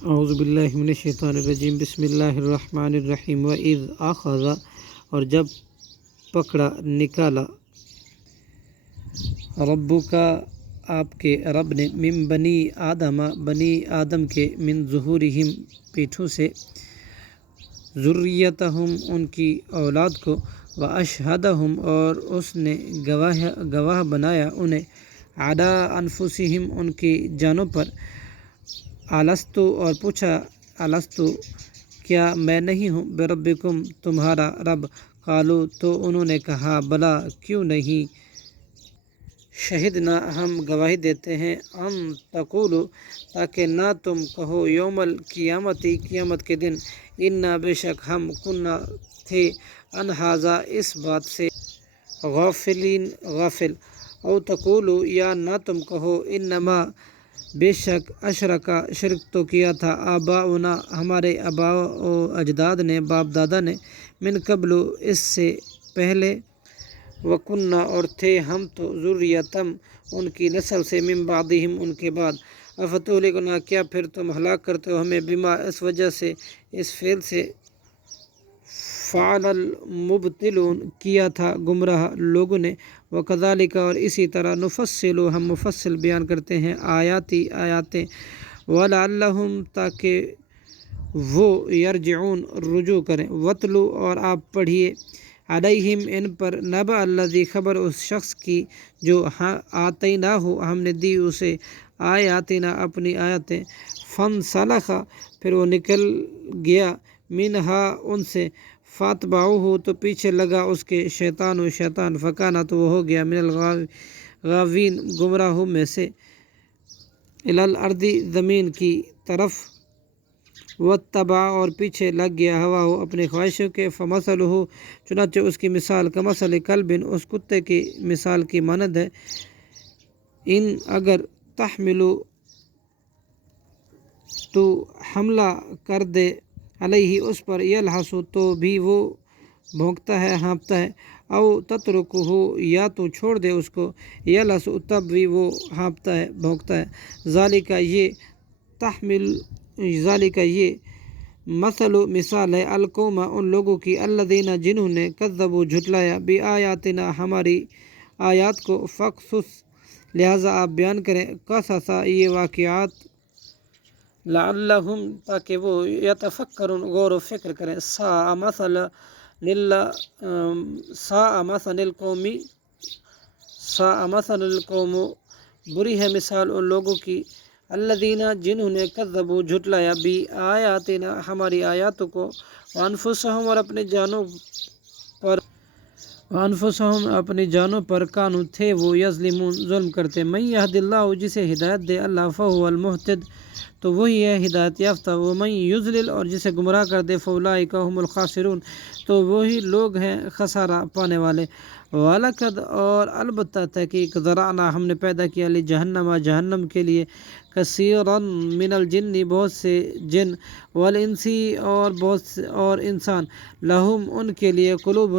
اعوذ باللہ من الشیطان الرجیم بسم اللہ الرحمن الرحیم وَإِذْ أَخَذَ اور جب پکڑا نکالا ربک آپ کے رب نے من بنی آدم کے من ظہورہم پیٹھوں سے ذریتہم ان کی اولاد کو واشہدہم اور اس نے گواہ بنایا انہیں علی انفسہم ان کی جانوں پر الستو اور پوچھا الستو کیا میں نہیں ہوں بربکم تمہارا رب قالو تو انہوں نے کہا بلا کیوں نہیں شہدنا ہم گواہی دیتے ہیں ان تقولو تاکہ نہ تم کہو یوم القیامتی قیامت کے دن انا بے شک ہم کننا تھے ان ھذا اس بات سے غافل او تقولو یا نہ تم کہو انما بے شک اشرکا شرک تو کیا تھا آباؤنا ہمارے آباء و اجداد نے باپ دادا نے من قبل اس سے پہلے وکننا اور تھے ہم تو ذریتم ان کی نسل سے من بعدہم ان کے بعد افتہلکنا کیا پھر تم ہلاک کرتے ہو ہمیں بما اس وجہ سے اس فعل سے فعل المبطلون کیا تھا گمراہ لوگوں نے وکذالک اور اسی طرح نفصل ہم مفصل بیان کرتے ہیں آیاتیں ولعلہم تاکہ وہ یرجعون رجوع کریں وتلو اور آپ پڑھیے علیہم ان پر نبأ الذی خبر اس شخص کی جو آتیناہ ہم نے دی اسے آیاتنا اپنی آیاتیں فانسلخ پھر وہ نکل گیا منہا ان سے فاتبعوہ تو پیچھے لگا اس کے شیطان فکانا تو وہ ہو گیا من الغاوین گمراہوں میں سے الی الارض زمین کی طرف واتبع اور پیچھے لگ گیا ہواہ اپنی خواہشوں کے فمثلہ چنانچہ اس کی مثال کمثل کلب اس کتے کی مثال کی مانند ہے ان اگر تحملو تو حملہ کر دے علیہ اس پر یلحس تو بھی وہ بھونکتا ہے ہانپتا ہے او تترکہ یا تو چھوڑ دے اس کو یلحس تب بھی وہ ہانپتا ہے بھونکتا ہے ذالک یہ مثل مثال ہے القوم ان لوگوں کی الذین جنہوں نے کذبوا جھٹلایا بآیاتنا ہماری آیات کو فقصص لہذا آپ بیان کریں قصص یہ واقعات لعلہم تاکہ وہ یتفکرون غور و فکر کریں ساء مثلا القوم بری ہے مثال ان لوگوں کی الذین جنہوں نے کذبوا جھٹلایا بآیاتنا ہماری آیاتوں کو وانفسہم اور اپنی جانوں پر کانوا تھے وہ یظلمون ظلم کرتے من یہد اللہ جسے ہدایت دے اللہ فہو المہتد تو وہی ہے ہدایت یافتہ ومن یضلل اور جسے گمراہ کر دے فاولئک هم الخاسرون تو وہی لوگ ہیں خسارہ پانے والے وَلَقَدْ اور البتہ تحقیق ذرعنا ہم نے پیدا کیا جہنم کے لیے کثیرا من الجن بہت سے جن والانس اور انسان لہم ان کے لیے قلوب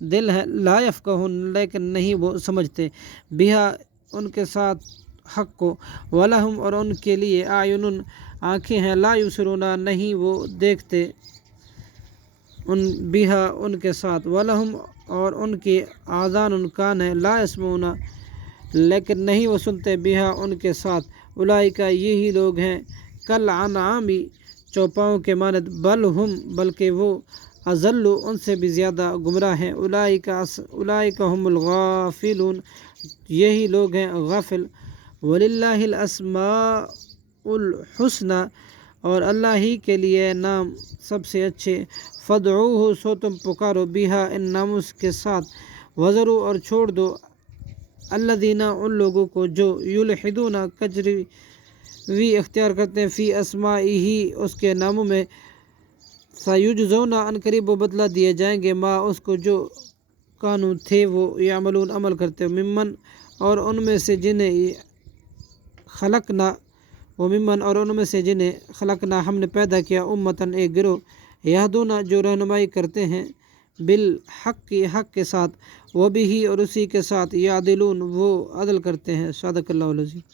دل ہے لا یفقہون لیکن نہیں وہ سمجھتے بہا ان کے ساتھ حق کو ولہم اور ان کے لیے اعین آنکھیں ہیں لا یبصرون نہیں وہ دیکھتے بہا ان کے ساتھ ولہم اور ان کی آذان کان ہے لا یسمعون لیکن نہیں وہ سنتے بہا ان کے ساتھ اولئک یہی لوگ ہیں کالانعام چوپاؤں کے مانند بل ہم بلکہ وہ اضل ان سے بھی زیادہ گمراہ ہیں اولئک هم الغافلون یہی لوگ ہیں غافل وللہ الاسماء الحسنی اور اللہ ہی کے لیے نام سب سے اچھے فادعوہ سو تم پکارو بہا ان ناموں کے ساتھ وذروا اور چھوڑ دو الذین ان لوگوں کو جو یلحدون کجروی اختیار کرتے ہیں فی اسمائہ اس کے ناموں میں سیجزون ان قریب وہ بدلہ دیے جائیں گے ما اس کو جو کانوا تھے وہ یعملون عمل کرتے ممن اور ان میں سے جنہیں خلقنا ہم نے پیدا کیا امتاً ایک گروہ یہدون جو رہنمائی کرتے ہیں بالحق حق کے ساتھ وبہ اور اسی کے ساتھ یعدلون وہ عدل کرتے ہیں صادق اللہ العظیم.